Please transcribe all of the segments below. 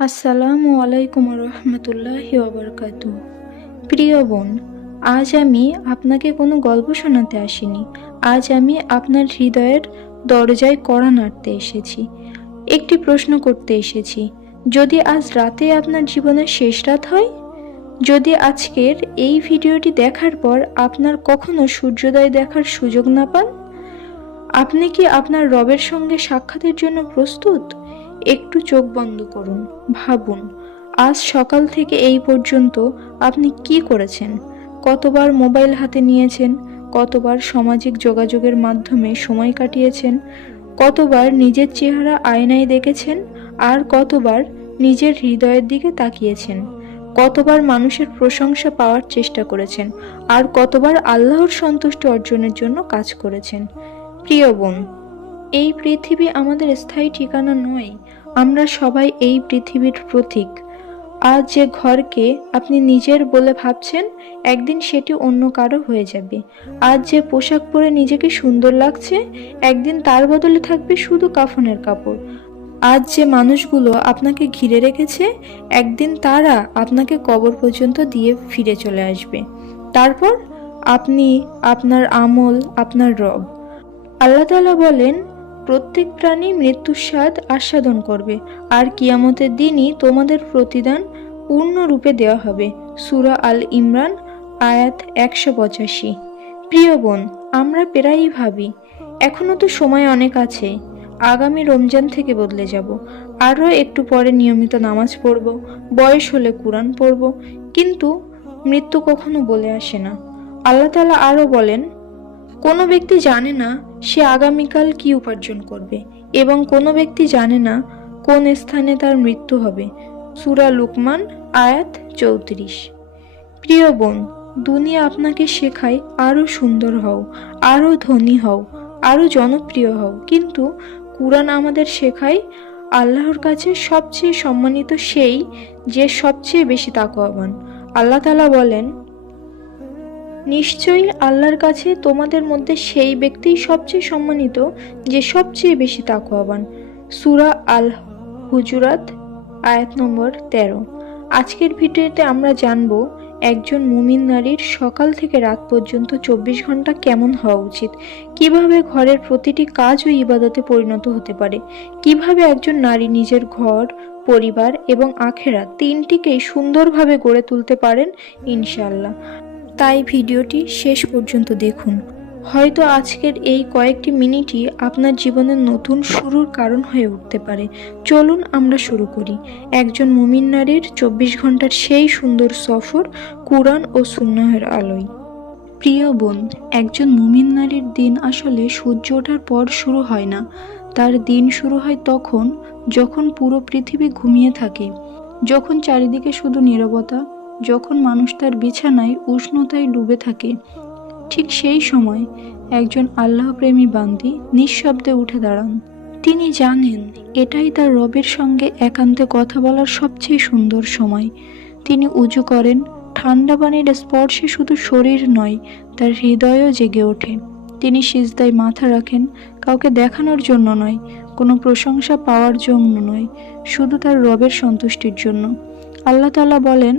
আসসালামু আলাইকুম রহমতুল্লাহি ওয়াবারাকাতুহ। প্রিয় বোন, আজ আমি আপনাকে কোনো গল্প শোনাতে আসিনি। আজ আমি আপনার হৃদয়ের দরজায় কড়া নাড়তে এসেছি, একটি প্রশ্ন করতে এসেছি। যদি আজ রাতে আপনার জীবনের শেষ রাত হয়, যদি আজকের এই ভিডিওটি দেখার পর আপনার কখনো সূর্যোদয় দেখার সুযোগ না পান, আপনি কি আপনার রবের সঙ্গে সাক্ষাতের জন্য প্রস্তুত? একটু চোখ বন্ধ করুন, ভাবুন, আজ সকাল থেকে এই পর্যন্ত আপনি কি করেছেন? কতবার মোবাইল হাতে নিয়েছেন? কতবার সামাজিক যোগাযোগের মাধ্যমে সময় কাটিয়েছেন? কতবার নিজের চেহারা আয়নায় দেখেছেন? আর কতবার নিজের হৃদয়ের দিকে তাকিয়েছেন? কতবার মানুষের প্রশংসা পাওয়ার চেষ্টা করেছেন? আর কতবার আল্লাহর সন্তুষ্টি অর্জনের জন্য কাজ করেছেন? প্রিয় বোন, এই পৃথিবী আমাদের স্থায়ী ঠিকানা নয়। আমরা সবাই এই পৃথিবীর প্রতীক। আজ যে ঘরকে আপনি নিজের বলে ভাবছেন, একদিন সেটি অন্য কারো হয়ে যাবে। আজ যে পোশাক পরে নিজেকে সুন্দর লাগছে, একদিন তার বদলে থাকবে শুধু কাফনের কাপড়। আজ যে মানুষগুলো আপনাকে ঘিরে রেখেছে, একদিন তারা আপনাকে কবর পর্যন্ত দিয়ে ফিরে চলে আসবে। তারপর আপনি, আপনার আমল, আপনার রব। আল্লাহ তাআলা বলেন, প্রত্যেক প্রাণী মৃত্যুর স্বাদ আস্বাদন করবে, আর কিয়ামতের দিনই তোমাদের প্রতিদান পূর্ণরূপে দেওয়া হবে। সূরা আল ইমরান, আয়াত 185। প্রিয় বোন, আমরা প্রায়ই ভাবি, এখনো তো সময় অনেক আছে, আগামী রমজান থেকে বদলে যাব, আরও একটু পরে নিয়মিত নামাজ পড়ব, বয়স হলে কুরআন পড়ব। কিন্তু মৃত্যু কখনো বলে আসে না। আল্লাহ তাআলা আরও বলেন, কোনো ব্যক্তি জানে না সে আগামীকাল কি উপার্জন করবে, এবং কোনো ব্যক্তি জানে না কোন স্থানে তার মৃত্যু হবে। সূরা লুকমান, আয়াত 34। প্রিয় বোন, দুনিয়া আপনাকে শেখায় আরো সুন্দর হও, আরো ধনী হও, আরো জনপ্রিয় হও, কিন্তু কুরআন আমাদের শেখায় আল্লাহর কাছে সবচেয়ে সম্মানিত সেই যে সবচেয়ে বেশি তাকওয়াবান। আল্লাহ তাআলা বলেন, নিশ্চয়ই আল্লাহর কাছে তোমাদের মধ্যে সেই ব্যক্তিই সবচেয়ে সম্মানিত যে সবচেয়ে বেশি তাকওয়াবান। সূরা আল হুজুরাত, আয়াত নম্বর 13। আজকের ভিডিওতে আমরা জানব একজন মুমিন নারীর সকাল থেকে রাত পর্যন্ত 24 ঘন্টা কেমন হওয়া উচিত, কিভাবে ঘরের প্রতিটি কাজ ও ইবাদতে পরিণত হতে পারে, কিভাবে একজন নারী নিজের ঘর, পরিবার এবং আখেরাত তিনটিকেই সুন্দরভাবে গড়ে তুলতে পারেন ইনশাআল্লাহ। তাই ভিডিওটি শেষ পর্যন্ত দেখুন। হয়তো আজকের এই কয়েকটি মিনিটই আপনার জীবনের নতুন শুরুর কারণ হয়ে উঠতে পারে। চলুন আমরা শুরু করি একজন মুমিন নারীর 24 ঘন্টার সেই সুন্দর সফর, কুরআন ও সুন্নাহের আলোয়। প্রিয় বোন, একজন মুমিন নারীর দিন আসলে সূর্য ওঠার পর শুরু হয় না। তার দিন শুরু হয় তখন যখন পুরো পৃথিবী ঘুমিয়ে থাকে, যখন চারিদিকে শুধু নীরবতা, যখন মানুষ তার বিছানায় উষ্ণতায় ডুবে থাকে। ঠিক সেই সময় একজন আল্লাহপ্রেমী বান্দী নিঃশব্দে উঠে দাঁড়ান। তিনি জানেন এটাই তার রবের সঙ্গে একান্তে কথা বলার সবচেয়ে সুন্দর সময়। তিনি উজু করেন, ঠান্ডা পানির স্পর্শে শুধু শরীর নয়, তার হৃদয়ও জেগে ওঠে। তিনি সিজদায় মাথা রাখেন, কাউকে দেখানোর জন্য নয়, কোনো প্রশংসা পাওয়ার জন্য নয়, শুধু তার রবের সন্তুষ্টির জন্য। আল্লাহ তাআলা বলেন,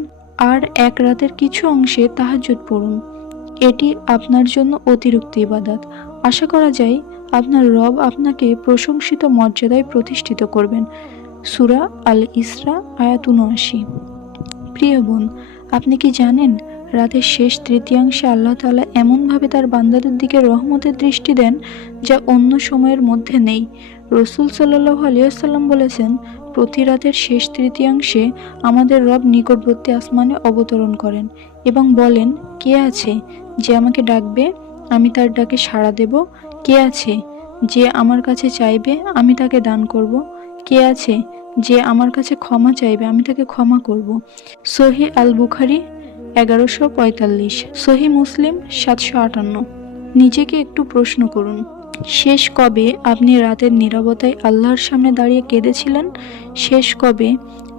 আর এক রাতের কিছু অংশে তাহাজ্জুদ পড়ুন। এটি আপনার জন্য অতিরিক্ত ইবাদত। আশা করা যায় আপনার রব আপনাকে প্রশংসিত মর্যাদায় প্রতিষ্ঠিত করবেন। সূরা আল ইসরা, আয়াত ৭৯। প্রিয় বোন, আপনি কি জানেন রাতের শেষ তৃতীয়াংশে আল্লাহ তাআলা এমনভাবে তার বান্দাদের দিকে রহমতের দৃষ্টি দেন যা অন্য সময়ের মধ্যে নেই। রাসূল সাল্লাল্লাহু আলাইহি ওয়াসাল্লাম বলেছেন, প্রতি রাতের শেষ তৃতীয়াংশে আমাদের রব নিকটবর্তী আসমানে অবতরণ করেন এবং বলেন, কে আছে যে আমাকে ডাকবে, আমি তার ডাকে সাড়া দেব? কে আছে যে আমার কাছে চাইবে, আমি তাকে দান করব? কে আছে যে আমার কাছে ক্ষমা চাইবে, আমি তাকে ক্ষমা করব? সহিহ আল বুখারী 1145, সহিহ মুসলিম 758। নিজেকে একটু প্রশ্ন করুন, শেষ কবে আপনি রাতের নীরবতায় আল্লাহর সামনে দাঁড়িয়ে কেঁদেছিলেন? শেষ কবে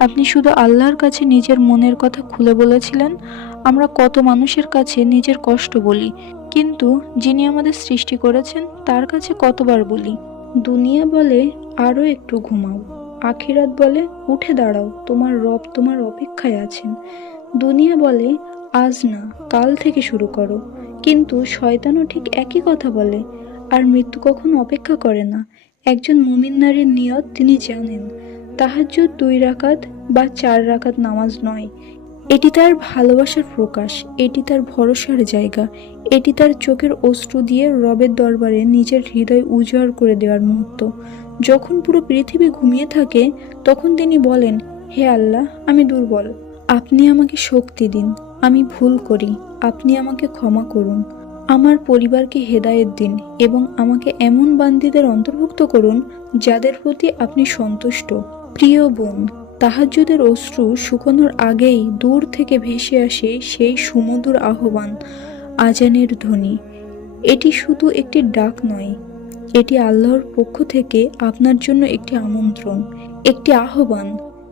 আপনি শুধু আল্লাহর কাছে নিজের মনের কথা খুলে বলেছিলেন? আমরা কত মানুষের কাছে নিজের কষ্ট বলি, কিন্তু যিনি আমাদের সৃষ্টি করেছেন তার কাছে কতবার বলি, দুনিয়া বলে আরো একটু ঘুমাও, আখিরাত বলে উঠে দাঁড়াও, তোমার রব তোমার অপেক্ষায় আছেন। দুনিয়া বলে আজ না, কাল থেকে শুরু করো। কিন্তু শয়তানও ঠিক একই কথা বলে। আর মৃত্যু কখনো অপেক্ষা করে না। একজন মুমিন নারীর নিয়ত তিনি জানেন, তাহাজ্জুদ 2 রাকাত বা 4 রাকাত নামাজ নয়, এটি তার ভালোবাসার প্রকাশ, এটি তার ভরসার জায়গা, এটি তার চোখের অশ্রু দিয়ে রবের দরবারে নিজের হৃদয় উজাড় করে দেওয়ার মুহূর্ত। যখন পুরো পৃথিবী ঘুমিয়ে থাকে, তখন তিনি বলেন, হে আল্লাহ, আমি দুর্বল, আপনি আমাকে শক্তি দিন। আমি ভুল করি, আপনি আমাকে ক্ষমা করুন। আমার পরিবারকে হেদায়েত দিন এবং আমাকে এমন বান্দীদের অন্তর্ভুক্ত করুন যাদের প্রতি আপনি সন্তুষ্ট। প্রিয় বোন, তাহাজ্জুদের অশ্রু শুকানোর আগেই দূর থেকে ভেসে আসে সেই সুমধুর আহ্বান, আজানের ধ্বনি। এটি শুধু একটি ডাক নয়, এটি আল্লাহর পক্ষ থেকে আপনার জন্য একটি আমন্ত্রণ, একটি আহ্বান,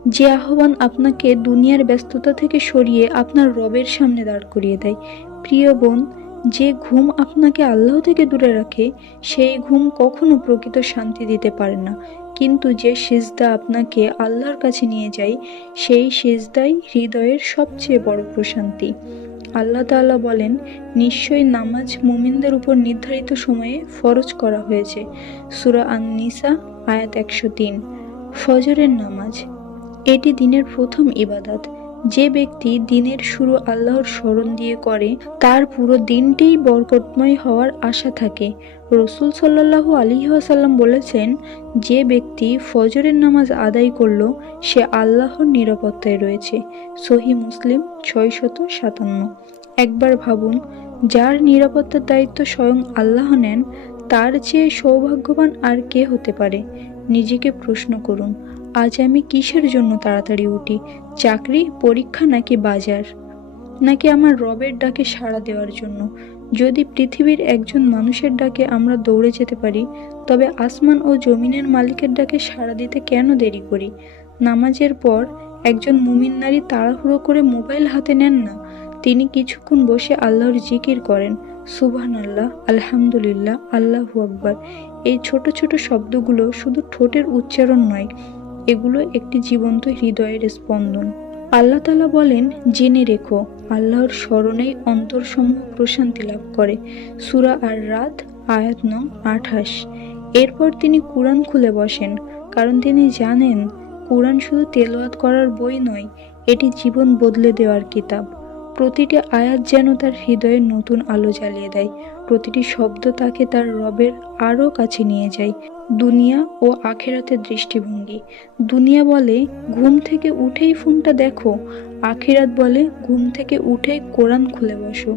যে আহ্বান আপনাকে দুনিয়ার ব্যস্ততা থেকে সরিয়ে আপনার রবের সামনে দাঁড় করিয়ে দেয়। প্রিয় বোন, যে ঘুম আপনাকে আল্লাহ থেকে দূরে রাখে, সেই ঘুম কখনো প্রকৃত শান্তি দিতে পারে না। কিন্তু যে সিজদা আপনাকে আল্লাহর কাছে নিয়ে যায়, সেই সিজদাই হৃদয়ের সবচেয়ে বড় প্রশান্তি। আল্লাহ তাআলা বলেন, নিশ্চয়ই নামাজ মুমিনদের উপর নির্ধারিত সময়ে ফরজ করা হয়েছে। সূরা আন-নিসা আয়াত 103। ফজরের নামাজ, এটি দিনের প্রথম ইবাদত। যে ব্যক্তি দিনের শুরু আল্লাহর স্মরণ দিয়ে করে, তার পুরো দিনটিই বরকতময় হওয়ার আশা থাকে। রাসূল সাল্লাল্লাহু আলাইহি ওয়াসাল্লাম বলেছেন, যে ব্যক্তি ফজরের নামাজ আদায় করল, সে আল্লাহর নিরাপত্তায় রয়েছে। সহিহ মুসলিম 657। একবার ভাবুন, যার নিরাপত্তার দায়িত্ব স্বয়ং আল্লাহ নেন, তার চেয়ে সৌভাগ্যবান আর কে হতে পারে? নিজেকে প্রশ্ন করুন, আজ আমি কিসের জন্য তাড়াতাড়ি উঠি? চাকরি, পরীক্ষা, নাকি বাজার, নাকি আমার রবের ডাকে সাড়া দেওয়ার জন্য? যদি পৃথিবীর একজন মানুষের ডাকে আমরা দৌড়ে যেতে পারি, তবে আসমান ও জমিনের মালিকের ডাকে সাড়া দিতে কেন দেরি করি? নামাজের পর একজন মুমিন নারী তাড়াহুড়ো করে মোবাইল হাতে নেন না। তিনি কিছুক্ষণ বসে আল্লাহর জিকির করেন। সুবহানাল্লাহ, আলহামদুলিল্লাহ, আল্লাহু আকবার। এই ছোট ছোট শব্দগুলো শুধু ঠোঁটের উচ্চারণ নয়, এগুলো একটি জীবন্ত হৃদয়ের স্পন্দন। আল্লাহ তাআলা বলেন, জেনে রেখো, আল্লাহর স্মরণেই অন্তরসমূহ প্রশান্তি লাভ করে। সূরা আর-রাদ আয়াত নং 28। এরপর তিনি কুরআন খুলে বসেন, কারণ তিনি জানেন কুরআন শুধু তেলাওয়াত করার বই নয়, এটি জীবন বদলে দেওয়ার কিতাব। প্রতিটি আয়াত যেন তার হৃদয়ে নতুন আলো জ্বালিয়ে দেয়, প্রতিটি শব্দ তাকে তার রবের আরও কাছে নিয়ে যায়। দুনিয়া ও আখিরাতের দৃষ্টিভঙ্গি। দুনিয়া বলে ঘুম থেকে উঠেই ফোনটা দেখো, আখিরাত বলে ঘুম থেকে উঠেই কোরআন খুলে বসো।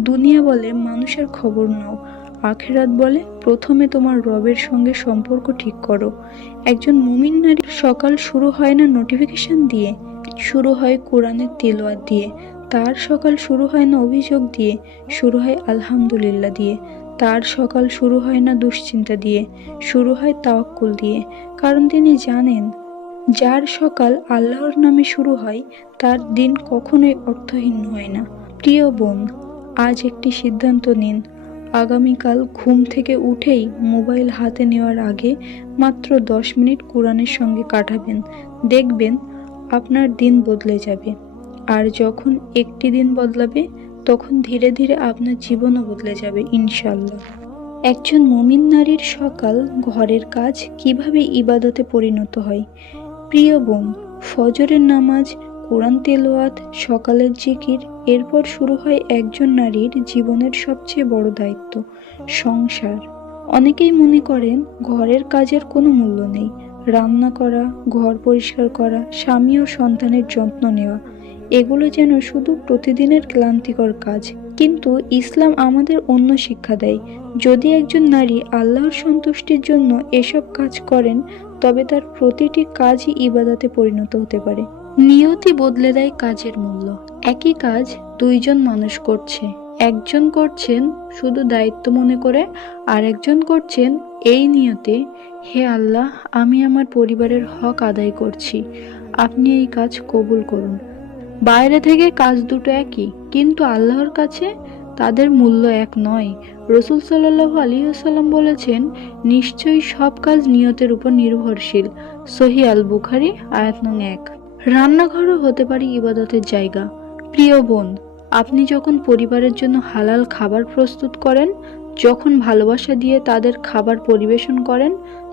দুনিয়া বলে মানুষের খবর নাও, আখিরাত বলে প্রথমে তোমার রবের সঙ্গে সম্পর্ক ঠিক করো। একজন মুমিন নারীর সকাল শুরু হয় না নোটিফিকেশন দিয়ে, শুরু হয় কোরআনের তিলাওয়াত দিয়ে। তার সকাল শুরু হয় না অভিযোগ দিয়ে, শুরু হয় আলহামদুলিল্লাহ দিয়ে। তার সকাল শুরু হয় না দুশ্চিন্তা দিয়ে, শুরু হয় তাওয়াক্কুল দিয়ে। কারণ তিনি জানেন, যার সকাল আল্লাহর নামে শুরু হয়, তার দিন কখনোই অর্থহীন হয় না। প্রিয় বোন, আজ একটি সিদ্ধান্ত নিন। আগামীকাল ঘুম থেকে উঠেই মোবাইল হাতে নেওয়ার আগে মাত্র 10 মিনিট কোরআনের সঙ্গে কাটাবেন। দেখবেন আপনার দিন বদলে যাবে। আর যখন একটি দিন বদলাবে, তখন ধীরে ধীরে আপনার জীবনও বদলে যাবে ইনশাআল্লাহ। একজন মুমিন নারীর সকাল, ঘরের কাজ কিভাবে ইবাদতে পরিণত হয়? প্রিয় বোন, ফজরের নামাজ, কোরআন তেলাওয়াত, সকালের জিকির, এরপর শুরু হয় একজন নারীর জীবনের সবচেয়ে বড় দায়িত্ব, সংসার। অনেকেই মনে করেন ঘরের কাজের কোনো মূল্য নেই। রান্না করা, ঘর পরিষ্কার করা, স্বামী ও সন্তানের যত্ন নেওয়া, এগুলো যেন শুধু প্রতিদিনের ক্লান্তিকর কাজ। কিন্তু ইসলাম আমাদের অন্য শিক্ষা দেয়। যদি একজন নারী আল্লাহর সন্তুষ্টির জন্য এসব কাজ করেন, তবে তার প্রতিটি কাজই ইবাদতে পরিণত হতে পারে। নিয়তি বদলে দেয় কাজের মূল্য। একই কাজ দুইজন মানুষ করছে, একজন করছেন শুধু দায়িত্ব মনে করে, আর একজন করছেন এই নিয়তে, হে আল্লাহ, আমি আমার পরিবারের হক আদায় করছি, আপনি এই কাজ কবুল করুন। বাইরে থেকে কাজ দুটো একই, কিন্তু আল্লাহর কাছে তাদের মূল্য এক নয়। রাসূল সাল্লাল্লাহু আলাইহি ওয়াসাল্লাম বলেছেন, নিশ্চয়ই সব কাজ নিয়তের উপর নির্ভরশীল। সহিহ আল বুখারী আয়াত নং 1। রান্নাঘরও হতে পারে ইবাদতের জায়গা। প্রিয় বোন, আপনি যখন পরিবারের জন্য হালাল খাবার প্রস্তুত করেন, যখন ভালোবাসা দিয়ে তাদের খাবার পরিবেশন করেন,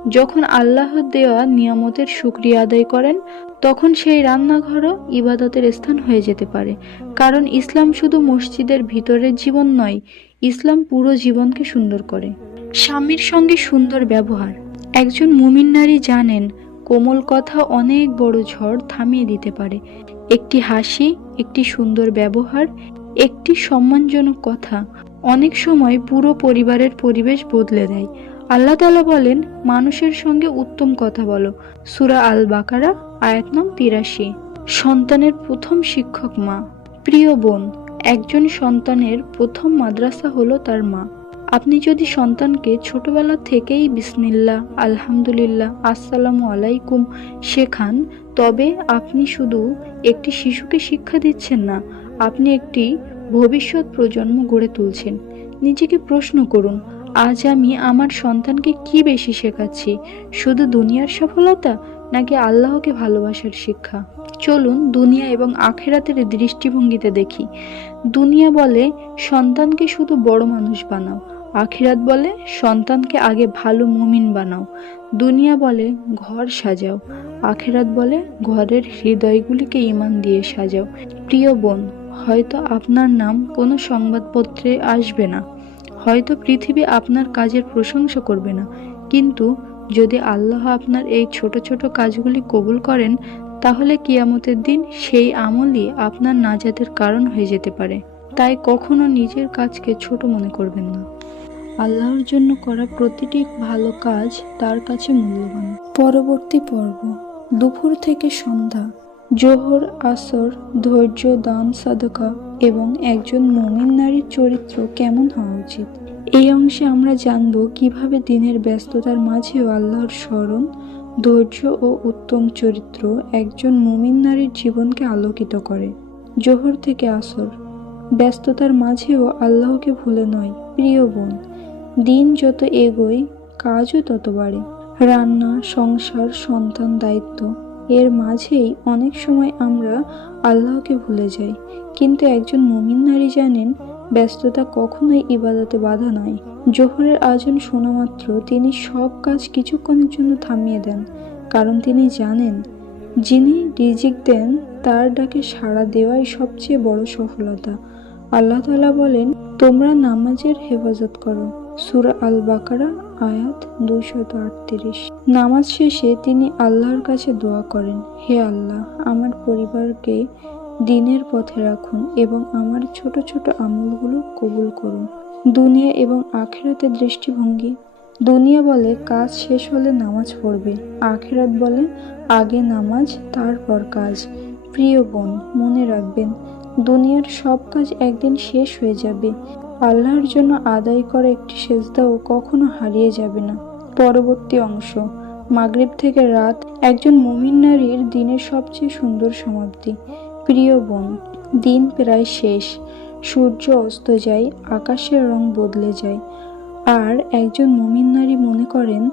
যখন আল্লাহর দেওয়া নিয়ামতের শুকরিয়া আদায় করেন, তখন সেই রান্নাঘরও ইবাদতের স্থান হয়ে যেতে পারে। কারণ ইসলাম শুধু মসজিদের ভিতরের জীবন নয়, ইসলাম পুরো জীবনকে সুন্দর করে। স্বামীর সঙ্গে সুন্দর ব্যবহার। একজন মুমিন নারী জানেন, কোমল কথা অনেক বড় ঝড় থামিয়ে দিতে পারে। একটি হাসি, একটি সুন্দর ব্যবহার, একটি সম্মানজনক কথা অনেক সময় পুরো পরিবারের পরিবেশ বদলে দেয়। আল্লাহ তাআলা বলেন, মানুষের সঙ্গে উত্তম কথা বলো। সূরা আল বাকারা আয়াত নং ৮৩। সন্তানের প্রথম শিক্ষক মা। প্রিয় বোন, একজন সন্তানের প্রথম মাদ্রাসা হলো তার মা। আপনি যদি সন্তানকে ছোটবেলা থেকেই বিসমিল্লাহ, আলহামদুলিল্লাহ, আসসালামু আলাইকুম শেখান, তবে আপনি শুধু একটি শিশুকে শিক্ষা দিচ্ছেন না, আপনি একটি ভবিষ্যৎ প্রজন্ম গড়ে তুলছেন। নিজেকে প্রশ্ন করুন, আজ আমি আমার সন্তানকে কি বেশি শেখাচ্ছি? শুধু দুনিয়ার সফলতা নাকি আল্লাহকে ভালোবাসার শিক্ষা? চলুন দুনিয়া এবং আখিরাতের দৃষ্টিভঙ্গিতে দেখি। দুনিয়া বলে সন্তানকে শুধু বড় মানুষ বানাও, আখিরাত বলে সন্তানকে আগে ভালো মুমিন বানাও। দুনিয়া বলে ঘর সাজাও, আখিরাত বলে ঘরের হৃদয়গুলিকে ঈমান দিয়ে সাজাও। প্রিয় বোন, হয়তো আপনার নাম কোনো সংবাদপত্রে আসবে না, হয়তো পৃথিবী আপনার কাজের প্রশংসা করবে না, কিন্তু যদি আল্লাহ আপনার এই ছোট ছোট কাজগুলি কবুল করেন, তাহলে কিয়ামতের দিন সেই আমলই আপনার নাজাতের কারণ হয়ে যেতে পারে। তাই কখনো নিজের কাজকে ছোট মনে করবেন না। আল্লাহর জন্য করা প্রতিটি ভালো কাজ তার কাছে মূল্যবান। পরবর্তী পর্ব, দুপুর থেকে সন্ধ্যা। জোহর, আসর, ধৈর্য, দান, সাদকা এবং একজন মুমিন নারীর চরিত্র কেমন হওয়া উচিত। এই অংশে আমরা জানব কিভাবে দিনের ব্যস্ততার মাঝেও আল্লাহর স্মরণ, ধৈর্য ও উত্তম চরিত্র একজন মুমিন নারীর জীবনকে আলোকিত করে। জোহর থেকে আসর, ব্যস্ততার মাঝেও আল্লাহকে ভুলে নয়। প্রিয় বোন, দিন যত এগোয় কাজও তত বাড়ে। রান্না, সংসার, সন্তান, দায়িত্ব, এর মাঝেই অনেক সময় আমরা আল্লাহকে ভুলে যাই। কিন্তু একজন মুমিন নারী জানেন, ব্যস্ততা কখনোই ইবাদতে বাধা নয়। জোহরের আজান শোনা মাত্র তিনি সব কাজ কিছুক্ষণের জন্য থামিয়ে দেন, কারণ তিনি জানেন যিনি রিজিক দেন তার ডাকে সাড়া দেওয়াই সবচেয়ে বড় সফলতা। আল্লাহ তাআলা বলেন, তোমরা নামাজের হেফাজত করো। সূরা আল বাকারা আয়াত ২৩৮। নামাজ শেষে তিনি আল্লাহর কাছে দোয়া করেন, হে আল্লাহ, আমার পরিবারকে দ্বীনের পথে রাখুন এবং আমার ছোট ছোট আমলগুলো কবুল করুন। দুনিয়া এবং আখিরাতের দৃষ্টিভঙ্গি। দুনিয়া বলে কাজ শেষ হলে নামাজ পড়বে, আখিরাত বলে আগে নামাজ তারপর কাজ। প্রিয় বোন, মনে রাখবেন, দুনিয়ার সব কাজ একদিন শেষ হয়ে যাবে। আল্লাহর জন্য আদায় করা একটি সেজদাও কখনো হারিয়ে যাবে না। পরবর্তী অংশ, মাগরিব থেকে রাত, একজন মুমিন নারীর দিনের সবচেয়ে সুন্দর সমাপ্তি। প্রিয় বোন, দিন প্রায় শেষ, সূর্য অস্ত যায়, আকাশের রং বদলে যায়, আর একজন মুমিন নারী মনে করেন,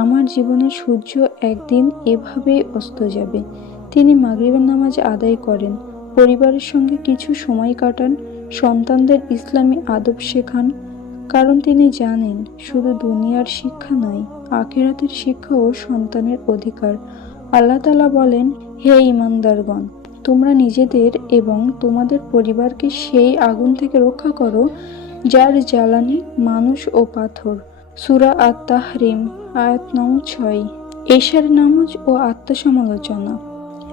আমার জীবনের সূর্য একদিন এভাবেই অস্ত যাবে। তিনি মাগরিবের নামাজ আদায় করেন, পরিবারের সঙ্গে কিছু সময় কাটান, সন্তানদের ইসলামী আদব শেখান, কারণ তিনি জানেন শুধু দুনিয়ার শিক্ষা নয়, আখিরাতের শিক্ষাও সন্তানের অধিকার। আল্লাহ তাআলা বলেন, হে ঈমানদারগণ, তোমরা নিজেদের এবং তোমাদের পরিবারকে সেই আগুন থেকে রক্ষা করো যার জ্বালানি মানুষ ও পাথর। সূরা আত-তাহরিম আয়াত নং ৬। এশার নামাজ ও আত্মসমালোচনা।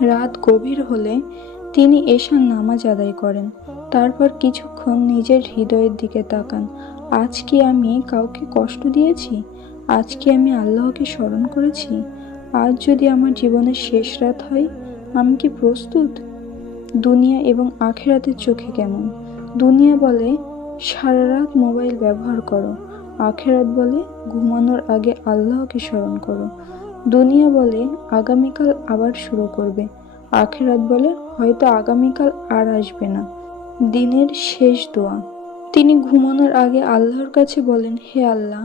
রাত গভীর হলে তিনি এশার নামাজ আদায় করেন, তারপর কিছুক্ষণ নিজের হৃদয়ের দিকে তাকান। আজ কি আমি কাউকে কষ্ট দিয়েছি? আজ কি আমি আল্লাহকে স্মরণ করেছি? আজ যদি আমার জীবনের শেষ রাত হয়, আমি কি প্রস্তুত? দুনিয়া এবং আখিরাতের চোখে কেমন? দুনিয়া বলে সারা রাত মোবাইল ব্যবহার করো, আখিরাত বলে ঘুমানোর আগে আল্লাহকে স্মরণ করো। দুনিয়া বলে আগামীকাল আবার শুরু করবে, আখিরাত বলে হয়তো আগামীকাল আর আসবে না। দিনের শেষ দোয়া। তিনি ঘুমানোর আগে আল্লাহর কাছে বলেন, হে আল্লাহ,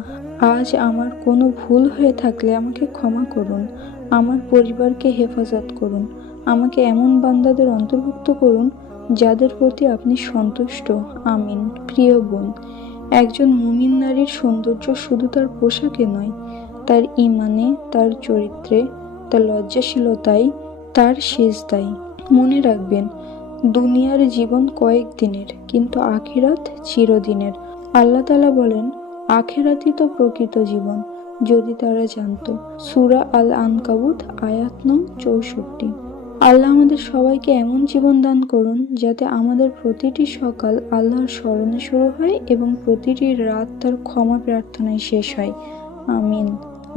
আজ আমার কোনো ভুল হয়ে থাকলে আমাকে ক্ষমা করুন, আমার পরিবারকে হেফাজত করুন, আমাকে এমন বান্দাদের অন্তর্ভুক্ত করুন যাদের প্রতি আপনি সন্তুষ্ট। আমিন। প্রিয় বোন, একজন মুমিন নারীর সৌন্দর্য শুধু তার পোশাকে নয়, তার ঈমানে, তার চরিত্রে, তার লজ্জাশীলতায়, তার সিজদায়। মনে রাখবেন, দুনিয়ার জীবন কয়েকদিনের, কিন্তু আখিরাত চিরদিনের। আল্লাহ তাআলা বলেন, আখিরাতই তো প্রকৃত জীবন, যদি তারা জানতো। সূরা আল আনকাবুত আয়াত নং 64। আল্লাহ আমাদের সবাইকে এমন জীবন দান করুন যাতে আমাদের প্রতিটি সকাল আল্লাহর স্মরণে শুরু হয় এবং প্রতিটি রাত তার ক্ষমা প্রার্থনায় শেষ হয়। আমিন।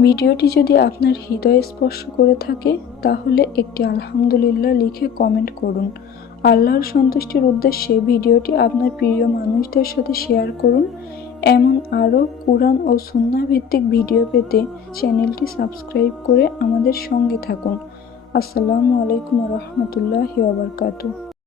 ভিডিওটি যদি আপনার হৃদয়ে স্পর্শ করে থাকে তাহলে একটি আলহামদুলিল্লাহ লিখে কমেন্ট করুন। আল্লাহর সন্তুষ্টির উদ্দেশ্যে ভিডিওটি আপনার প্রিয় মানুষদের সাথে শেয়ার করুন। এমন আরও কুরআন ও সুন্নাহ ভিত্তিক ভিডিও পেতে চ্যানেলটি সাবস্ক্রাইব করে আমাদের সঙ্গে থাকুন। আসসালামু আলাইকুম ওয়া রাহমাতুল্লাহি ওয়া বারাকাতুহু।